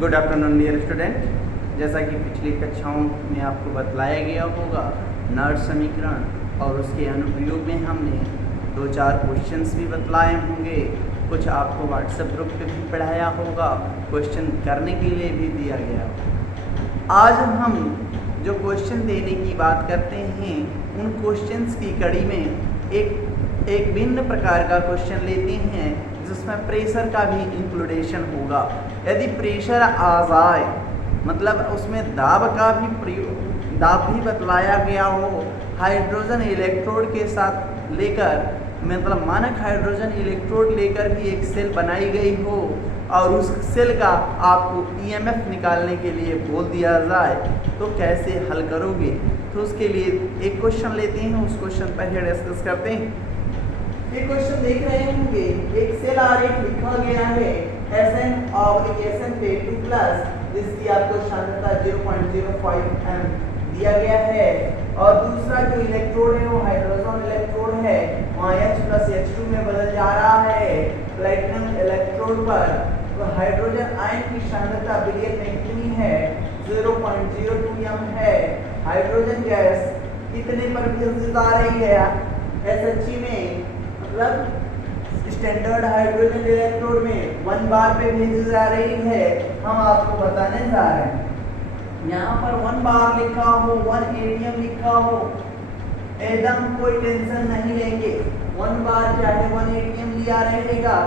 Good afternoon dear student. जैसा कि पिछली कक्षाओं में आपको बतलाया गया होगा, नर्ड समीकरण और उसके अनुप्रयोग में हमने 2-4 क्वेश्चंस भी बतलाए होंगे। कुछ आपको व्हाट्सएप ग्रुप पे भी पढ़ाया होगा, क्वेश्चन करने के लिए भी दिया गया। आज हम जो क्वेश्चन देने की बात करते हैं, उन क्वेश्चंस की कड़ी में एक भिन्न प्रकार का क्वेश्चन लेते हैं जिसमें प्रेशर का भी इंक्लूडेशन होगा। यदि प्रेशर आ जाए, मतलब उसमें दाब भी बतलाया गया हो, हाइड्रोजन इलेक्ट्रोड के साथ लेकर, मतलब मानक हाइड्रोजन इलेक्ट्रोड लेकर भी एक सेल बनाई गई हो और उस सेल का आपको ईएमएफ निकालने के लिए बोल दिया जाए, तो कैसे हल करोगे? तो उसके लिए एक क्वेश्चन लेते हैं, उस क्वेश्चन पर डिस्कस करते हैं। ये क्वेश्चन देख रहे होंगे, एक सेल आरेख लिखा गया है Sn/Sn पे 2+, जिसकी आपको सांद्रता 0.05 m दिया गया है, और दूसरा जो इलेक्ट्रोड है वो हाइड्रोजन इलेक्ट्रोड है, वहाँ H+H2 में बदल जा रहा है। प्लैटिनम इलेक्ट्रोड पर तो हाइड्रोजन आयन की सांद्रता बिलियन में कितनी है? 0.02 m है। हाइड्रोजन गैस कितने पर जा रही है SHE में, मतलब स्टैंडर्ड हाइड्रोजन इलेक्ट्रोड में 1 बार पे भेजी जा रही है। हम आपको बताने जा रहे हैं, यहाँ पर 1 बार लिखा हो, 1 atm लिखा हो, एकदम कोई टेंशन नहीं लेंगे। 1 बार चाहे 1 atm लिया रहेगा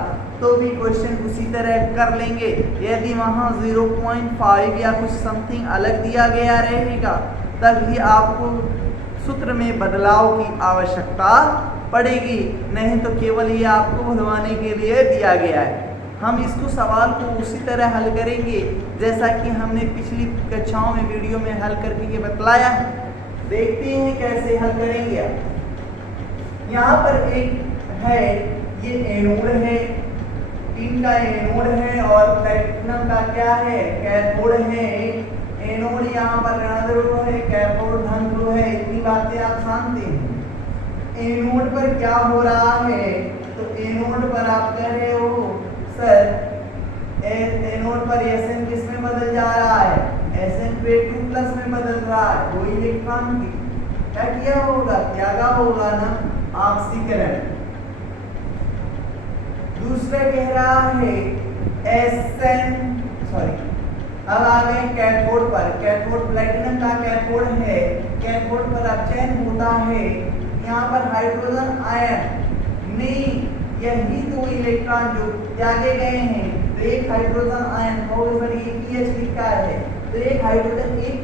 तो भी क्वेश्चन उसी तरह कर लेंगे। यदि वहाँ 0.5 या कुछ समथिंग अलग दिया गया रहेगा, तभी आपको सूत्र में बदलाव की आवश्यकता पड़ेगी, नहीं तो केवल ये आपको भुलवाने के लिए दिया गया है। हम इसको सवाल को उसी तरह हल करेंगे जैसा कि हमने पिछली कक्षाओं में वीडियो में हल करके बतलाया है। देखते हैं कैसे हल करेंगे। यहाँ पर एक है, ये एनोड है, 3 का एनोड है और प्लैटिनम का क्या है? कैथोड है। एनोड यहाँ पर ऋण ध्रुव है, कैथोड धन ध्रुव है, इतनी बातें आप जानते हैं। एनोड पर क्या हो रहा है? तो एनोड पर आप कह रहे हो सर एनोड पर Sn किस में बदल जा रहा है? Sn पे 2+ में बदल रहा है। 2 इलेक्ट्रॉन की क्या किया होगा? त्यागा होगा ना, ऑक्सीकरण। दूसरा कह रहा है अब आ गए कैथोड पर। कैथोड प्लैटिनम का कैथोड है, कैथोड पर अपचयन होता है। यहाँ पर हाइड्रोजन आयन में यही 2 इलेक्ट्रॉन जो त्यागे गए हैं, तो एक हाइड्रोजन आयन एक लिखा है, तो एक हाइड्रोजन एक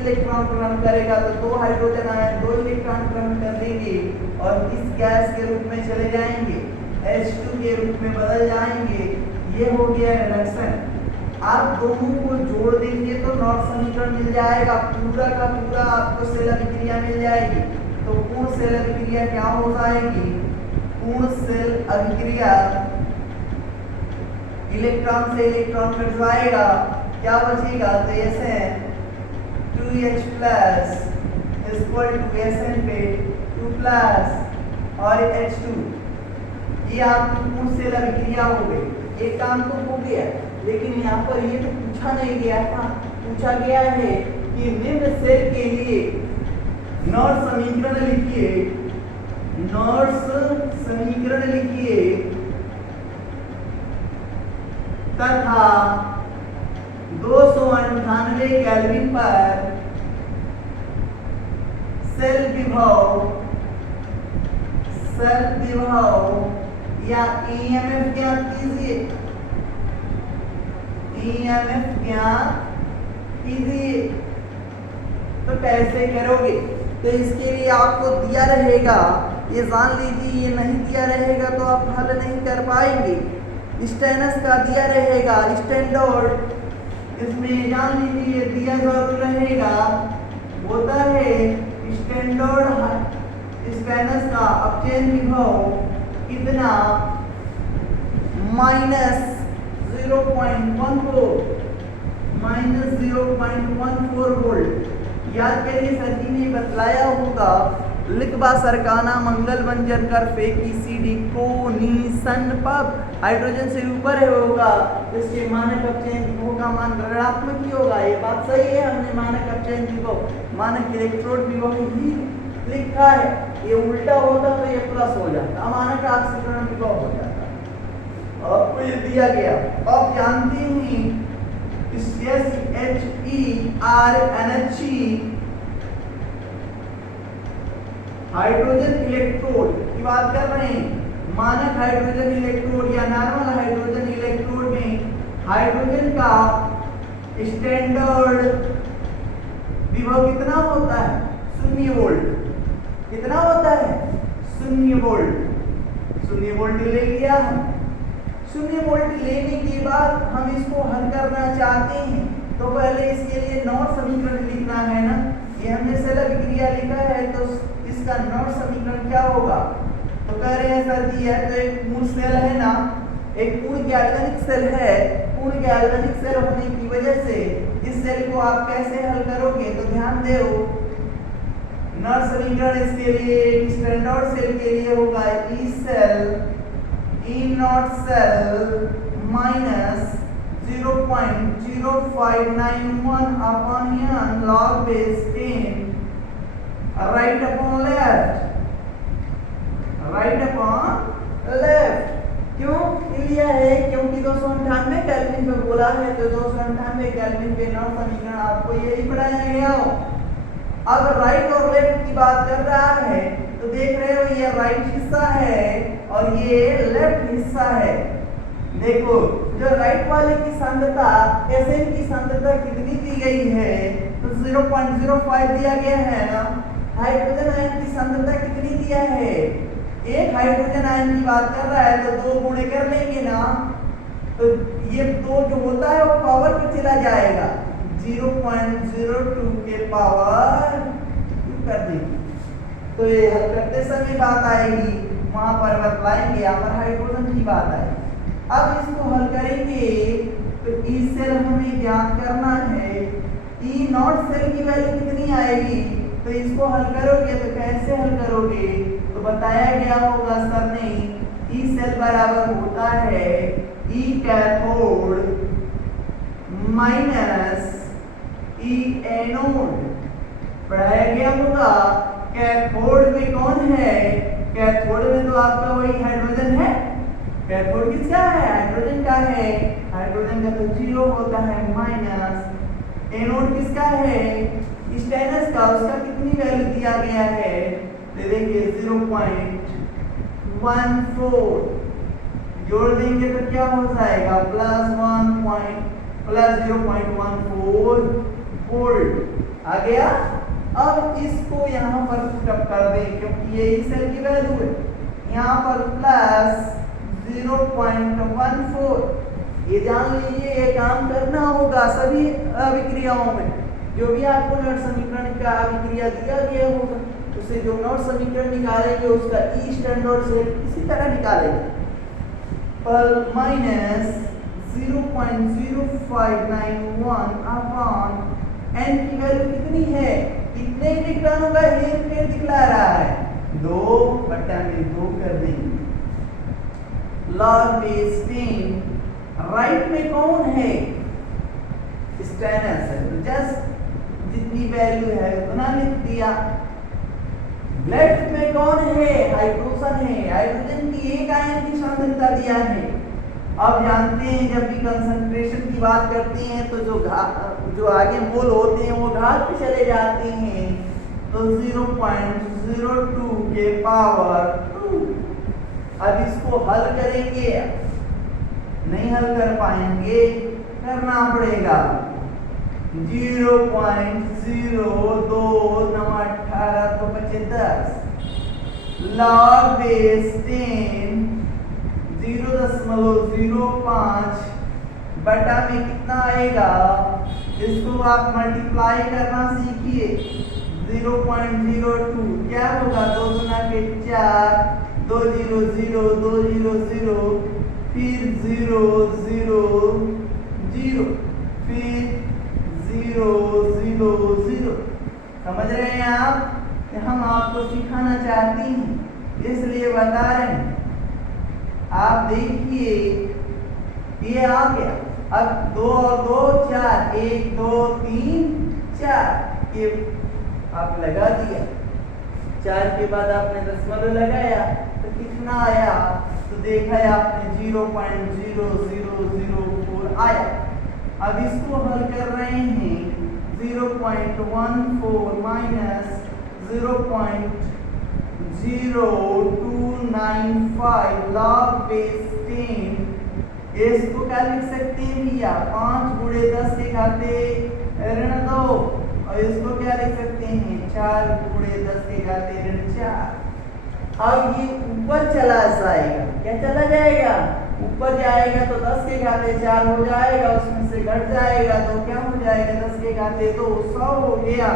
इलेक्ट्रॉन ग्रहण करेगा, तो 2 हाइड्रोजन आयन 2 इलेक्ट्रॉन ग्रहण कर लेंगे और इस गैस के रूप में चले जाएंगे, H2 के रूप में बदल जाएंगे। ये हो गया रिडक्शन। आप दोनों को जोड़ देंगे तो नॉट समीकरण मिल जाएगा, पूरा का पूरा आपको सेल अभिक्रिया मिल जाएगी। तो पूर्ण सेल अभिक्रिया क्या हो जाएगी? पूर्ण सेल अभिक्रिया इलेक्ट्रॉन से इलेक्ट्रॉन कट जाएगा, क्या बचेगा? तो Sn 2H+ Sn पे 2+ और H2, ये आपकी पूर्ण सेल अभिक्रिया हो गई। एक काम तो हो गया, लेकिन यहाँ पर ये तो पूछा नहीं गया था। पूछा गया है कि निम्न सेल के लिए नॉर्ड समीकरण लिखिए, नॉर्ड समीकरण लिखिए तथा 298 केल्विन पर सेल विभव या ईएमएफ ज्ञात कीजिए। ईएमएफ ज्ञात कीजिए। तो कैसे करोगे? तो इसके लिए आपको दिया रहेगा, ये जान लीजिए, ये नहीं दिया रहेगा तो आप हल नहीं कर पाएंगे। स्टेनस का दिया रहेगा, स्टैंडर्ड, इसमें जान लीजिए दिया जरूर रहेगा, होता है स्टैंडर्ड स्टेनस का अपचयन विभव कितना? -0.14 वोल्ट। याद करिए, सर जी ने बतलाया होगा लिखबा सरकाना मंगल मंजन कर फेंकी सीडी को सन पब हाइड्रोजन से ऊपर है होगा, इसके मानक अपचयन होगा मान ऋणात्मक ही होगा। ये बात सही है, हमने मानक अपचयन विभव मानक इलेक्ट्रोड विभव ही लिखा है। ये उल्टा होता तो ये प्लस हो जाता, अमानक ऑक्सीकरण विभव हो जाता। आपको ये दिया गया, आप जानते हैं SHERNHE हाइड्रोजन इलेक्ट्रोड की बात कर रहे हैं। मानक हाइड्रोजन इलेक्ट्रोड या नॉर्मल हाइड्रोजन इलेक्ट्रोड में हाइड्रोजन का स्टैंडर्ड विभव कितना होता है? 0 वोल्ट। कितना होता है? 0 वोल्ट। 0 वोल्ट ले लिया हम। 0 वोल्ट लेने के बाद हम इसको हल करना चाहते हैं, तो पहले इसके लिए नॉट समीकरण लिखना है ना। ये हमने सेल अभिक्रिया लिखा है, तो इसका नॉट समीकरण क्या होगा? तो कह रहे हैं सर जी है तो एक मूल सेल है ना, एक पूर्ण गैल्वेनिक सेल है। पूर्ण गैल्वेनिक सेल होने की वजह से इस सेल को आप कैसे हल करोगे? तो ध्यान दो, नॉट समीकरण इसके लिए स्टैंडर्ड सेल के लिए होगा E cell E not cell minus 0.0591 upon n log base 10 right upon left। क्यों लिया है? क्योंकि 298 केल्विन पे बोला है, तो 298 केल्विन पे नॉट समीकरण आपको यही पढ़ाया गया हो। अब राइट और लेफ्ट की बात कर रहा है, तो देख रहे हो ये राइट हिस्सा है और ये लेफ्ट हिस्सा है। देखो जो राइट वाले की सांद्रता Sn की सांद्रता कितनी दी गई है? तो 0.05 दिया गया है ना। हाइड्रोजन आयन की सांद्रता कितनी दिया है? एक हाइड्रोजन आयन की बात कर रहा है, तो 2 गुणे कर लेंगे ना, तो ये 2 जो होता है वो पावर पे चला जाएगा, 0.02 के पावर 2 कर देंगे। तो ये हल करते समय बात आएगी, वहां पर बतलाएंगे, यहाँ पर हाइड्रोजन की बात आएगी। अब इसको हल करेंगे तो ई सेल हमें ज्ञात करना है। ई नॉट सेल की वैल्यू कितनी आएगी? तो इसको हल करोगे तो कैसे हल करोगे? तो बताया गया होगा सर ने, ई सेल बराबर होता है ई कैथोड माइनस ई एनोड। पढ़ाया गया होगा कैथोड में कौन है? कैथोड में तो आपका वही हाइड्रोजन है। कैथोड किसका है? हाइड्रोजन का है। हाइड्रोजन का तो 0 होता है माइनस। एनोड किसका है? स्टेनस का। उसका कितनी वैल्यू दिया गया है? तो देखिए 0.14 जोड़ देंगे तो क्या हो जाएगा? प्लस 0.14 वोल्ट आ गया। अब इसको यहाँ पर पुटअप कर दें, क्योंकि ये इस सेल की वैल्यू है। यहाँ पर प्लस 0.14। ये जान लीजिए, ये काम करना होगा सभी अभिक्रियाओं में। जो भी आपको नॉट समीकरण का अभिक्रिया दिया गया होगा, उससे जो नॉट समीकरण निकालेंगे उसका ई स्टैंडर्ड से इसी तरह निकालेंगे। पर माइनस 0.0591 अपॉन n की वैल्यू कितनी है? कितने इलेक्ट्रॉनों का हेरफेर दिखला रहा है? 2/2 कर देंगे। लॉग बेस 10 राइट में कौन है? स्टेनस है, तो जस्ट जितनी वैल्यू है उतना लिख दिया। लेफ्ट में कौन है? हाइड्रोजन है। हाइड्रोजन की एक आयन की सांद्रता दिया है। अब जानते हैं जब भी कंसंट्रेशन की बात करते हैं तो जो आगे मोल होते हैं वो घात पे चले जाते हैं, तो 0.02 के पावर 2। अब इसको हल करेंगे, नहीं हल कर पाएंगे, करना पड़ेगा 0.02 9 18 तो बचे 10 लॉग बेस 10 0.05 बटा में कितना आएगा? इसको आप मल्टीप्लाई करना सीखिए। 0.02 क्या होगा? 2 गुना के 4 2 0 0 2 0 0 फिर 0 0 0 फिर 0 0 0। समझ रहे हैं आप? हम आपको सिखाना चाहते हैं इसलिए बता रहे हैं। आप देखिए ये आ गया। अब 2 और 2 4, 1 2 3 4 ये आप लगा दिया। 4 के बाद आपने दशमलव लगाया तो कितना आया? तो देखा है आपने 0.0004 आया। अब इसको हल कर रहे हैं 0.14 माइनस 0.0295 log बेस 10। इसको क्या लिख सकते हैं भैया? 5 गुणे 10 के घाते ऋण 2 और इसको क्या लिख सकते हैं? 4 गुणे 10 के घाते ऋण 4। अब ये ऊपर चला जाएगा। क्या चला जाएगा? ऊपर जाएगा तो 10 के घाते 4 हो जाएगा, उसमें से घट जाएगा तो क्या हो जाएगा? 10 के घाते 2 100 हो गया,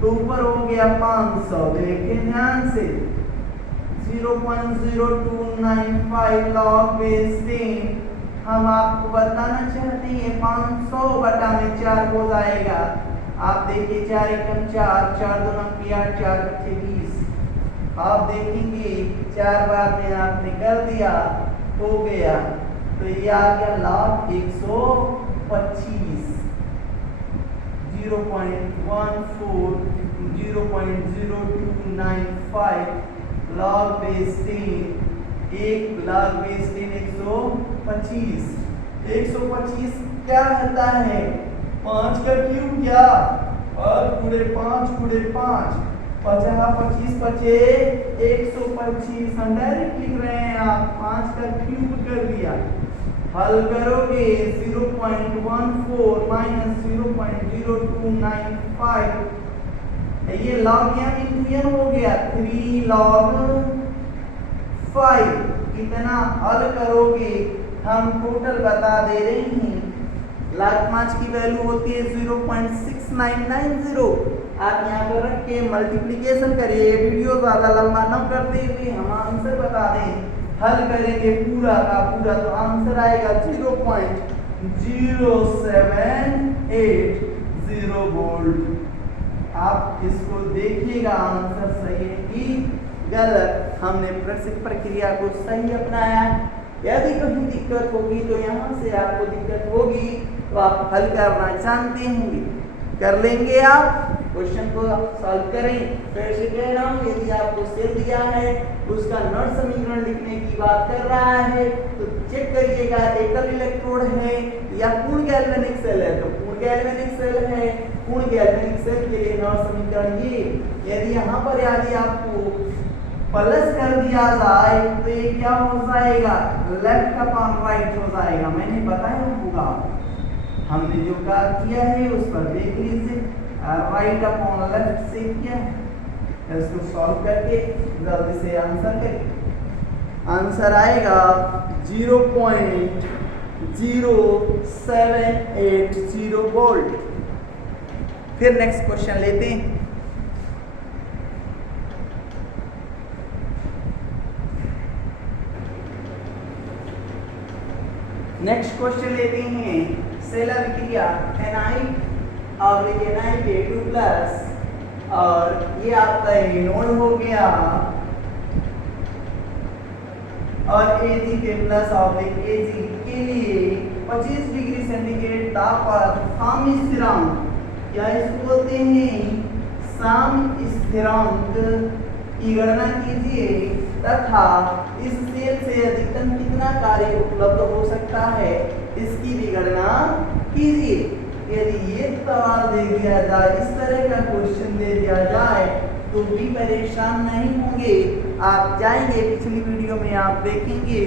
तो ऊपर हो गया 500। देखिए ध्यान से 0.0295 log बेस 10 हम आपको बताना चाहते हैं 500 बटा में 4 हो जाएगा। आप देखिए 4 एकम 4, 4 दूना 8, 4 बचे 20। आप देखेंगे 4 बार में आपने कर दिया हो गया, तो ये आ गया log 125 0.0295 log base 10 1 log base 10 125 क्या होता है? 5 का क्यूब क्या? और गुणे 5 गुणे 5 50 25 बचे 125। हम डायरेक्ट लिख रहे हैं, आप 5 का क्यूब कर दिया। हल करोगे 0.14 माइनस 0.0295 ये log m इंटू n हो गया 3 log 5। कितना हल करोगे? हम टोटल बता दे रहे हैं। log 5 की वैल्यू होती है 0.6990। आप यहाँ पर रख के मल्टीप्लिकेशन करिए। वीडियो ज़्यादा लंबा न करते हुए हम आंसर बता दें। हल करेंगे पूरा का पूरा तो आंसर आएगा 0.0780 वोल्ट। आप इसको देखिएगा आंसर सही है कि गलत। हमने प्रक्रिया को सही अपनाया। यदि कहीं दिक्कत होगी तो यहाँ से आपको दिक्कत होगी तो आप हल करना जानते होंगे, कर लेंगे। आप क्वेश्चन को सॉल्व करें। फिर से कह रहा हूँ, यदि आपको सेल दिया है उसका नॉट समीकरण लिखने की बात कर रहा है तो चेक करिएगा एकल इलेक्ट्रोड है या पूर्ण गैल्वेनिक सेल है। तो पूर्ण गैल्वेनिक सेल है, पूर्ण गैल्वेनिक सेल के लिए नॉट समीकरण ये। यदि यहाँ पर यदि आपको प्लस कर दिया जाए तो ये क्या हो जाएगा? लेफ्ट अपॉन राइट हो जाएगा। मैंने बताया होगा, हमने जो कार्य किया है उस पर देख लीजिए। राइट अपॉन लेफ्ट से किया है। इसको सॉल्व करके जल्दी से आंसर करें। आंसर आएगा 0.0780 वोल्ट। फिर नेक्स्ट क्वेश्चन लेते हैं। नेक्स्ट क्वेश्चन लेते हैं। सेल अभिक्रिया Na और Na2 प्लस और ये आपका एनोड हो गया और Ag पे प्लस और Ag के लिए 25 डिग्री सेंटीग्रेड ताप पर साम स्थिरांक, क्या इसको बोलते हैं? साम स्थिरांक की गणना कीजिए तथा इस सेल से अधिकतम कितना कार्य उपलब्ध हो सकता है इसकी भी गणना कीजिए। यदि ये सवाल दे दिया जाए, इस तरह का क्वेश्चन दे दिया जाए तो भी परेशान नहीं होंगे। आप जाएंगे पिछली वीडियो में आप देखेंगे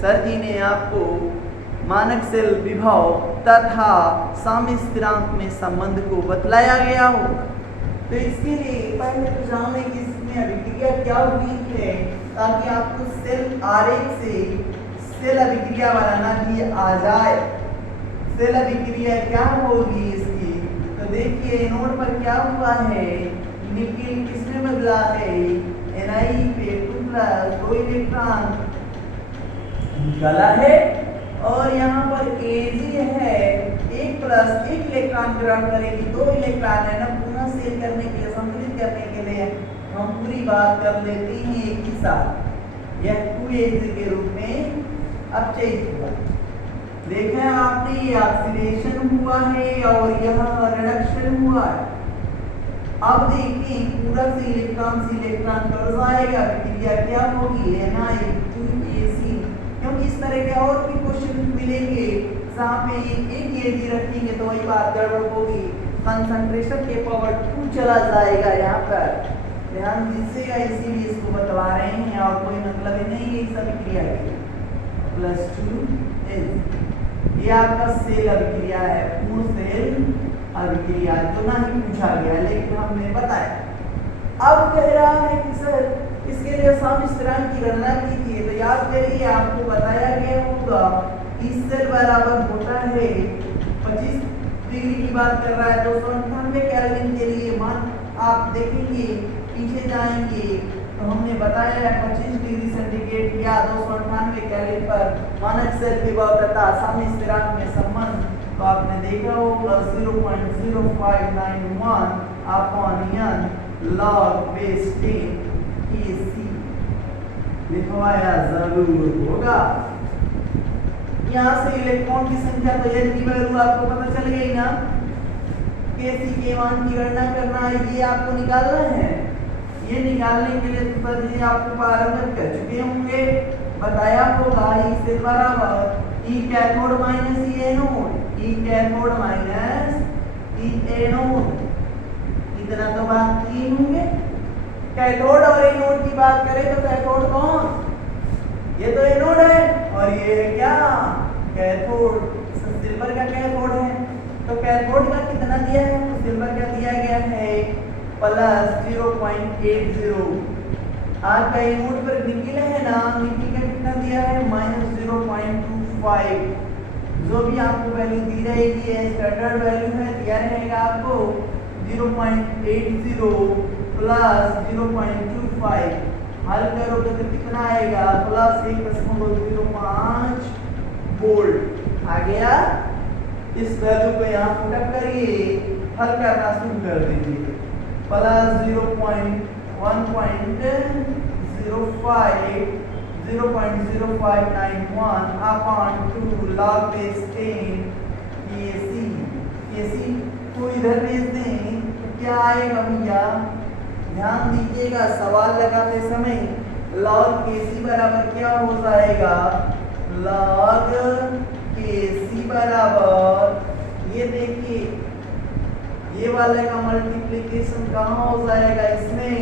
सर जी ने आपको मानक सेल विभव तथा साम्य स्थिरांक में संबंध को बतलाया गया हो। तो इसके लिए पहले तो जानें कि इसमें अभिक्रिया क्या हुई है ताकि आपको सेल आरेख से सेल अभिक्रिया बनाना भी आ जाए। सेल अभिक्रिया क्या होगी इसकी? तो देखिए एनोड पर क्या हुआ है? निकिल किसमें बदला है? Na2 प्लस 2 इलेक्ट्रॉन गला है और यहाँ पर Ag है 1 प्लस 1 इलेक्ट्रॉन ग्रहण करेगी, 2 इलेक्ट्रॉन है ना। पुनः सेल करने के लिए, संतुलित करने के लिए हम पूरी बात कर लेते हैं एक ही साथ। यह 2Ac के रूप में अब चेंज हुआ। देखें आपने ये ऑक्सीडेशन हुआ है और यह रिडक्शन हुआ है। अब देखिए पूरा से इलेक्ट्रॉन कट जाएगा, क्रिया क्या होगी Na2Ac। क्योंकि इस तरह के और भी क्वेश्चन मिलेंगे जहाँ पे एक Ag रखेंगे तो वही बात गड़बड़ होगी, कंसंट्रेशन के पावर 2 चला जाएगा यहाँ पर। ध्यान दीजिएगा, इसीलिए इसको बतला रहे हैं और कोई मतलब नहीं है सब क्रिया की। +2 ये आपका सेल अभिक्रिया है, पूर्ण सेल अभिक्रिया जो नहीं पूछा गया लेकिन हमने बताया। अब कह रहा है कि सर इसके लिए सम स्थिरांक की गणना की थी, तो याद करिए आपको बताया गया होगा कि सेल बराबर होता है 25 डिग्री की बात कर रहा है 298 केल्विन के लिए। मान आप देखेंगे पीछे जाएंगे तो हमने बताया है 25 डिग्री सेंटीग्रेड या 298 केल्विन पर मानक सेल विभव तथा सम स्थिरांक में संबंध तो आपने देखा होगा 0.0591 upon n log base 10 Kc लिखवाया जरूर होगा। यहाँ से इलेक्ट्रॉन की संख्या तो n की वैल्यू आपको पता चल गई ना, Kc के मान की गणना करना है, ये आपको निकालना है। ये निकालने के लिए तो सर जी आपको पारंगत कर चुके होंगे, बताया होगा E से बराबर E cathode minus E anode, E cathode minus E anode, इतना तो बात किए होंगे। कैथोड और एनोड की बात करें तो कैथोड कौन, ये तो एनोड है और ये है क्या कैथोड, सिल्वर का कैथोड है। तो कैथोड का कितना दिया है, तो सिल्वर का दिया गया है +0.80। आपका एनोड पर निकिल है ना, निकिल का कितना दिया है -0.25। जो भी आपको वैल्यू दी रहेगी स्टैंडर्ड वैल्यू है, दिया रहेगा आपको 0.80 +0.25। हल करोगे तो कितना आएगा +1.05 वोल्ट आ गया। इस वैल्यू को यहाँ पुट अप करिए, हल करना शुरू कर दीजिए। +0.0591 अपॉन 2 log base 10 Kc को इधर भेज दें तो क्या आएगा भैया, ध्यान दीजिएगा सवाल लगाते समय log Kc बराबर क्या हो जाएगा, log Kc बराबर ये देखिए ये वाले का मल्टीप्लिकेशन कहाँ हो जाएगा इसमें,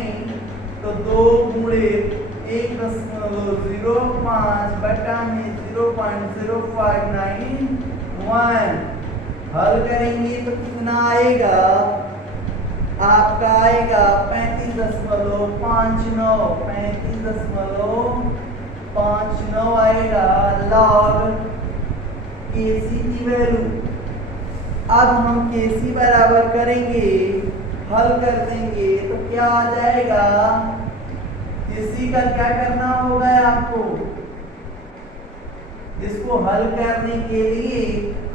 तो 2 गुणे 1.05 बटा में 0.0591 हल करेंगे तो कितना आएगा, आपका आएगा 35.59 आएगा log Kc की वैल्यू। अब हम Kc बराबर करेंगे, हल कर देंगे तो क्या आ जाएगा, Kc का क्या करना होगा आपको, इसको हल करने के लिए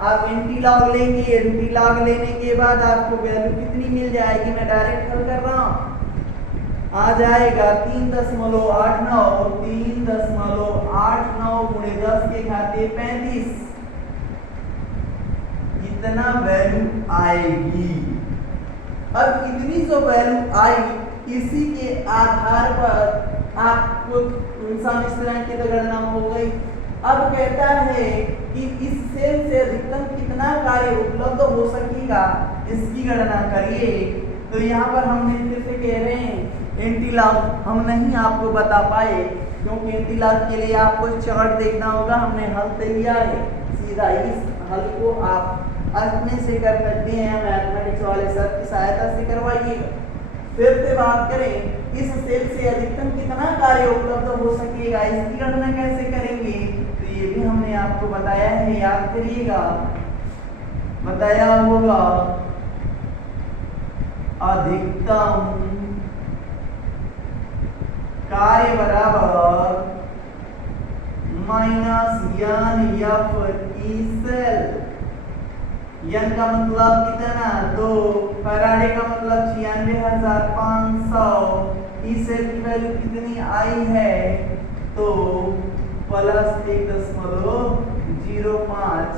आप एंटी लॉग लेंगे। एंटी लॉग लेने के बाद आपको वैल्यू कितनी मिल जाएगी, मैं डायरेक्ट हल कर रहा हूं, आ जाएगा 3.89 गुणे 10 के घाते 35 इतना वैल्यू आएगी। अब इतनी जो वैल्यू आई इसी के आधार पर आपको सम स्थिरांक की तो गणना हो गई। अब कहता है कि इस सेल से अधिकतम कितना कार्य उपलब्ध हो सकेगा, इसकी गणना करिए। तो यहाँ पर हमने फिर से कह रहे हैं एंटी लॉग हम नहीं आपको बता पाए क्योंकि एंटी लॉग के लिए आपको चार्ट देखना होगा, हमने हल तो लिया है, सीधा इस हल को आप अपने से कर सकते हैं, मैथमेटिक्स वाले सर की सहायता से करवाइएगा। फिर से बात करें इस सेल से अधिकतम कितना कार्य उपलब्ध हो सकेगा, इसकी गणना कैसे करेंगे, तो ये भी हमने आपको बताया है, याद करिएगा, बताया होगा अधिकतम कार्य बराबर minus n f E cell. n का मतलब कितना 2, फैराडे का मतलब 96,500, ई सेल की वैल्यू कितनी आई है, तो +1.05।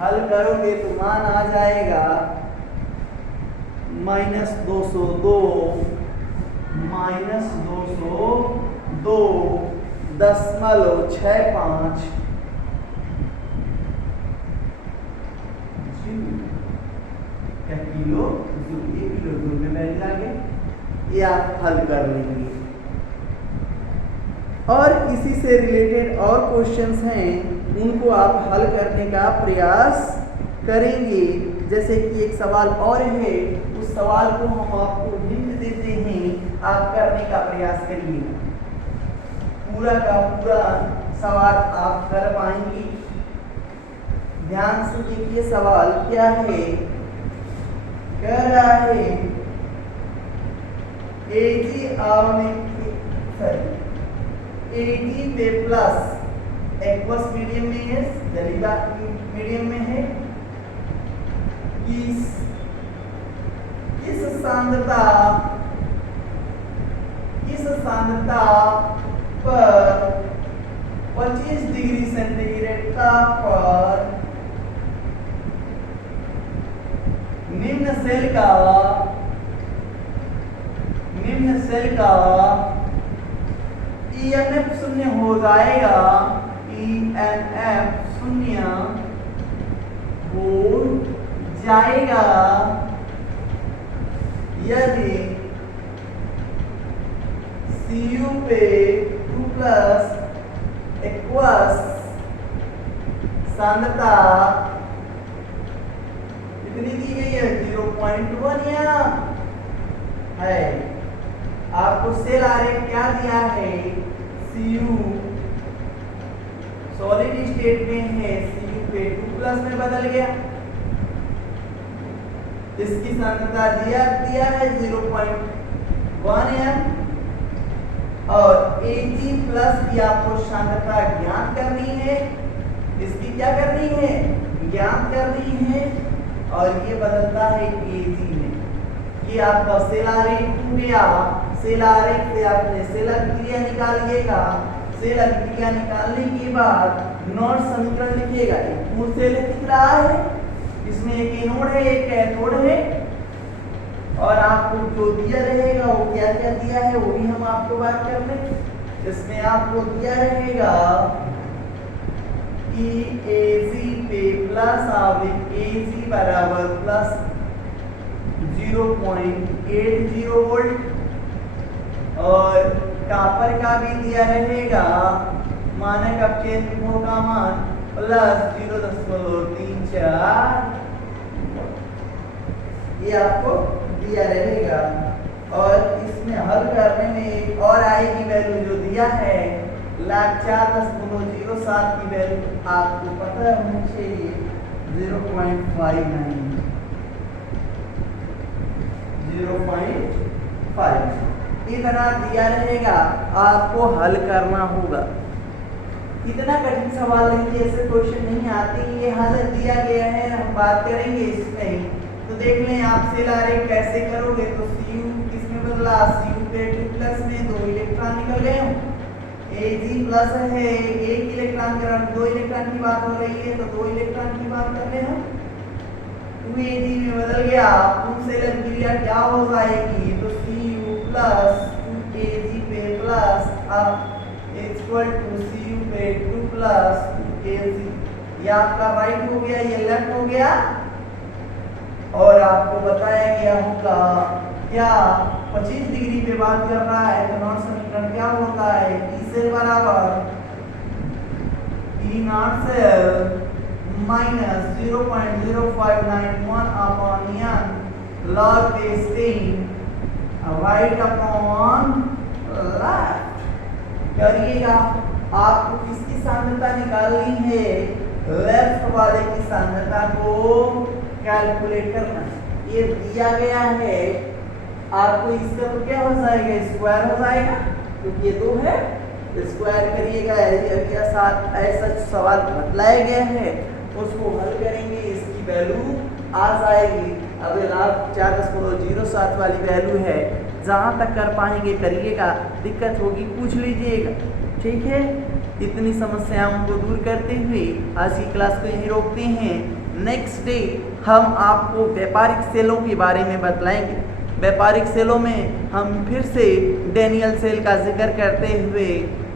हल करोगे तो मान आ जाएगा -202.65 किलो जूल। ये किलो जूल में वैल्यू आ गई, ये आप हल कर लेंगे। और इसी से रिलेटेड और क्वेश्चंस हैं, उनको आप हल करने का प्रयास करेंगे। जैसे कि एक सवाल और है, उस सवाल को हम आपको हिंट देते हैं, आप करने का प्रयास करिए। पूरा का पूरा सवाल आप कर पाएंगे। ध्यान से देखिए सवाल क्या है। कह रहा है AG पे प्लस एक्वस मीडियम में है, जलीबा मीडियम में है, किस सांद्रता पर 25 डिग्री सेंटीग्रेड पर निम्न सेल का EMF शून्य हो जाएगा, EMF शून्य हो जाएगा यदि Cu पे 2+ एक्वस सांद्रता कितनी दी गई है, 0.1 या है। आपको सेल आरेख क्या दिया है, Cu सॉलिड स्टेट में है, Cu पे 2+ में बदल गया, इसकी सांद्रता दिया है 0.1 m। और Ag प्लस की आपको सांद्रता ज्ञात करनी है, इसकी क्या करनी है, ज्ञात करनी है। और ये बदलता है Ag में। ये आपका सेल आरेख हो गया। सेल आरेख से आपने सेल अभिक्रिया निकालिएगा। सेल अभिक्रिया निकालने के बाद नॉट समीकरण लिखिएगा। एक पूर्ण सेल दिख रहा है, इसमें एक एनोड है, एक कैथोड है। और आपको जो दिया रहेगा वो क्या क्या दिया है वो भी हम आपको बात कर लें। इसमें आपको दिया रहेगा कि Ag पे प्लस Ag बराबर प्लस 0.80 वोल्ट, और कॉपर का भी दिया रहेगा मानक अपचयन विभव का मान प्लस 0.34। ये आपको दिया रहेगा। और इसमें हल करने में एक और आएगी वैल्यू जो दिया है 4.07 की वैल्यू आपको पता होनी चाहिए 0.5 इतना दिया रहेगा, आपको हल करना होगा। इतना कठिन सवाल नहीं, ऐसे क्वेश्चन नहीं आते, ये हल दिया गया है, हम बात करेंगे इसमें। तो देख लें आप सेल आरेख कैसे करोगे। तो Cu किसमें बदला, Cu पे 2+ में 2 इलेक्ट्रॉन निकल गए हो। Ag प्लस है, 1 इलेक्ट्रॉन ग्रहण, 2 इलेक्ट्रॉन की बात हो रही है तो 2 इलेक्ट्रॉन की बात कर ले हम। 2Ag में बदल गया, पूर्ण सेल अभिक्रिया क्या हो जाएगी, तो Cu प्लस 2Ag पे प्लस इक्वल टू Cu पे 2+ 2Ag। ये आपका राइट हो गया, ये लेफ्ट हो गया। और आपको बताया गया होगा क्या 25 डिग्री पे बात कर रहा है तो नॉट समीकरण क्या होता है, E सेल बराबर E not cell minus 0.0591 upon n log base 10 right upon left. करिएगा, आपको किसकी सांद्रता निकालनी है, लेफ्ट वाले की सांद्रता को कैलकुलेट करना। ये दिया गया है आपको, इसका तो क्या हो जाएगा, स्क्वायर हो जाएगा क्योंकि ये 2 है, स्क्वायर करिएगा। क्या साथ ऐसा सवाल बतलाया गया है उसको हल करेंगे, इसकी वैल्यू आ जाएगी। अब 4.07 वाली वैल्यू है जहाँ तक कर पाएंगे करिएगा, दिक्कत होगी पूछ लीजिएगा, ठीक है। इतनी समस्याओं को दूर करते हुए आज की क्लास को यहीं रोकते हैं। नेक्स्ट डे हम आपको व्यापारिक सेलों के बारे में बतलाएंगे। व्यापारिक सेलों में हम फिर से डेनियल सेल का जिक्र करते हुए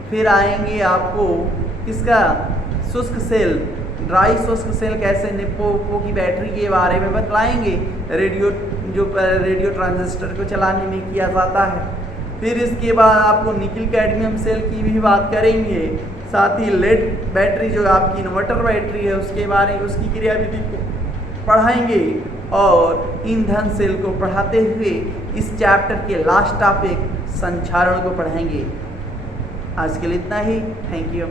फिर आएंगे आपको किसका, शुष्क सेल, ड्राई शुष्क सेल कैसे निप्पो की बैटरी के बारे में बतलाएंगे, रेडियो ट्रांजिस्टर को चलाने में किया जाता है। फिर इसके बाद आपको निकिल कैडमियम सेल की भी बात करेंगे, साथ ही लेड बैटरी जो आपकी इन्वर्टर बैटरी है उसके बारे में उसकी क्रियाविधि को पढ़ाएंगे और ईंधन सेल को पढ़ाते हुए इस चैप्टर के लास्ट टॉपिक संचारण को पढ़ाएंगे। आज के लिए इतना ही, थैंक यू।